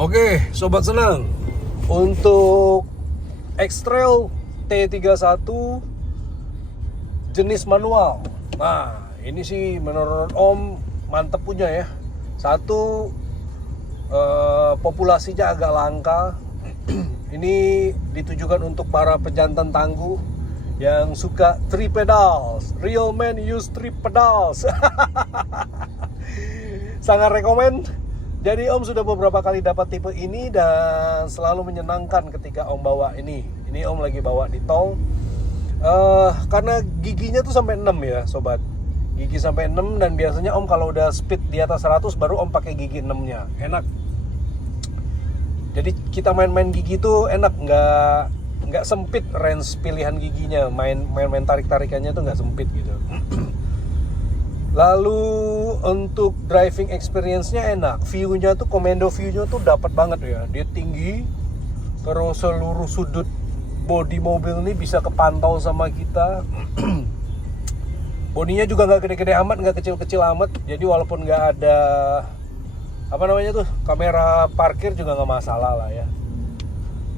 Oke, sobat senang. Untuk X-Trail T31 jenis manual. Nah, ini sih menurut Om mantep punya ya. Satu, populasinya agak langka. Ini ditujukan untuk para pejantan tangguh yang suka three pedals. Real man use three pedals. Sangat rekomen. Jadi Om sudah beberapa kali dapat tipe ini dan selalu menyenangkan ketika Om bawa ini. Ini Om lagi bawa di tol. Karena giginya tuh sampai 6 ya sobat. Gigi sampai 6 dan biasanya Om kalau udah speed di atas 100 baru Om pakai gigi 6-nya. Enak. Jadi kita main-main gigi tuh enak, nggak sempit range pilihan giginya. Main tarik-tarikannya tuh nggak sempit gitu. Lalu untuk driving experience-nya enak, view-nya tuh komando view-nya tuh dapat banget ya. Dia tinggi, terus seluruh sudut bodi mobil ini bisa kepantau sama kita. Bodinya juga nggak gede-gede amat, nggak kecil-kecil amat. Jadi walaupun nggak ada kamera parkir juga nggak masalah lah ya.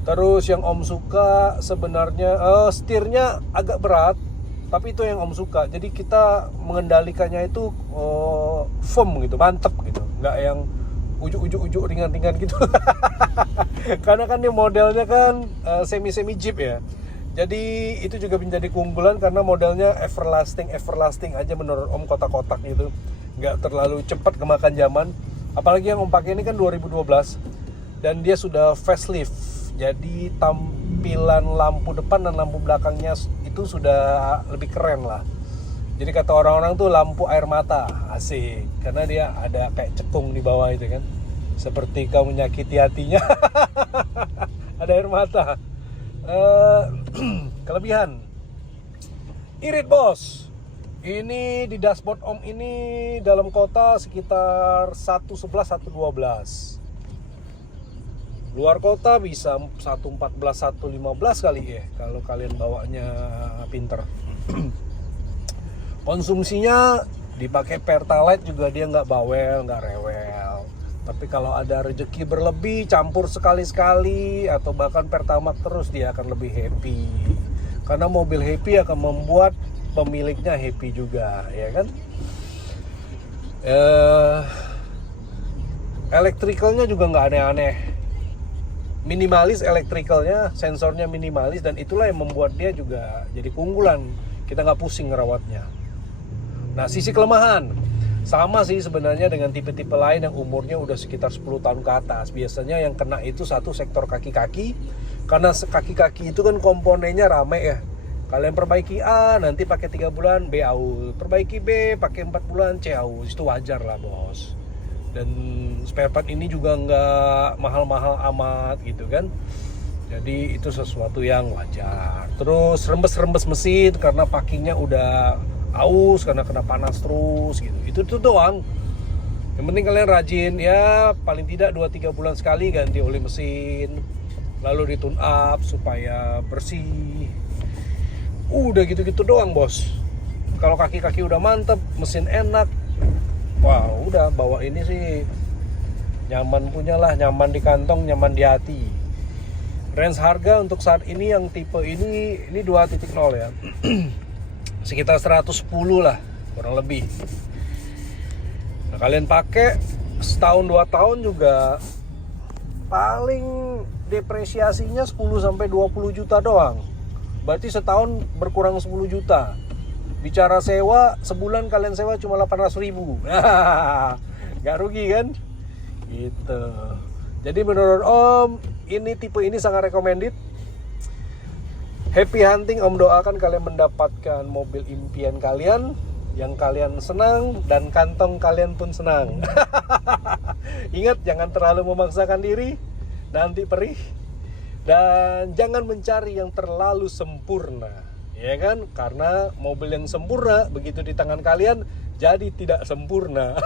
Terus yang Om suka sebenarnya setirnya agak berat. Tapi itu yang Om suka. Jadi kita mengendalikannya itu firm gitu, mantep gitu. Nggak yang ujuk-ujuk ringan-ringan gitu. Karena kan ini modelnya kan semi-semi Jeep ya. Jadi itu juga menjadi keunggulan karena modelnya everlasting aja menurut Om, kotak-kotak gitu. Nggak terlalu cepat kemakan zaman. Apalagi yang Om pakai ini kan 2012 dan dia sudah facelift. Jadi tampilan lampu depan dan lampu belakangnya itu sudah lebih keren lah. Jadi kata orang-orang tuh lampu air mata, asik. Karena dia ada kayak cekung di bawah itu kan. Seperti kau menyakiti hatinya. Ada air mata. Kelebihan. Irit bos. Ini di dashboard Om ini dalam kota sekitar 111, 112. Luar kota bisa 114, 115 kali ya kalau kalian bawanya pinter. Konsumsinya dipakai Pertalite juga dia nggak bawel, nggak rewel. Tapi kalau ada rezeki berlebih, campur sekali-sekali atau bahkan Pertamax terus, dia akan lebih happy. Karena mobil happy akan membuat pemiliknya happy juga, ya kan? Elektrikalnya juga nggak aneh-aneh. Minimalis elektrikalnya, sensornya minimalis, dan itulah yang membuat dia juga jadi keunggulan. Kita nggak pusing ngerawatnya. Nah, sisi kelemahan sama sih sebenarnya dengan tipe-tipe lain yang umurnya udah sekitar 10 tahun ke atas. Biasanya yang kena itu satu, sektor kaki-kaki. Karena kaki-kaki itu kan komponennya rame ya. Kalian perbaiki A, nanti pakai 3 bulan B aus. Perbaiki B, pakai 4 bulan C aus. Itu wajar lah bos. Dan spare part ini juga nggak mahal-mahal amat gitu kan. Jadi itu sesuatu yang wajar. Terus rembes-rembes mesin karena packingnya udah aus karena kena panas terus gitu. Itu doang. Yang penting kalian rajin ya, paling tidak 2-3 bulan sekali ganti oli mesin. Lalu di tune up supaya bersih. Udah gitu-gitu doang bos. Kalau kaki-kaki udah mantep, mesin enak, wah udah bawa ini sih nyaman punya lah, nyaman di kantong, nyaman di hati. Range harga untuk saat ini yang tipe ini 2.0 ya. Sekitar 110 lah kurang lebih. Nah, kalian pakai setahun 2 tahun juga paling depresiasinya 10-20 juta doang. Berarti setahun berkurang 10 juta. Bicara sewa, sebulan kalian sewa cuma 800 ribu. Gak rugi kan? Gitu. Jadi menurut Om, ini tipe ini sangat recommended. Happy hunting, Om doakan kalian mendapatkan mobil impian kalian, yang kalian senang dan kantong kalian pun senang. Ingat, jangan terlalu memaksakan diri, nanti perih. Dan jangan mencari yang terlalu sempurna, ya kan? Karena mobil yang sempurna begitu di tangan kalian jadi tidak sempurna.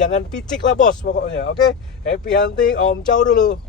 Jangan picik lah bos pokoknya. Oke, happy hunting, Om ciao dulu.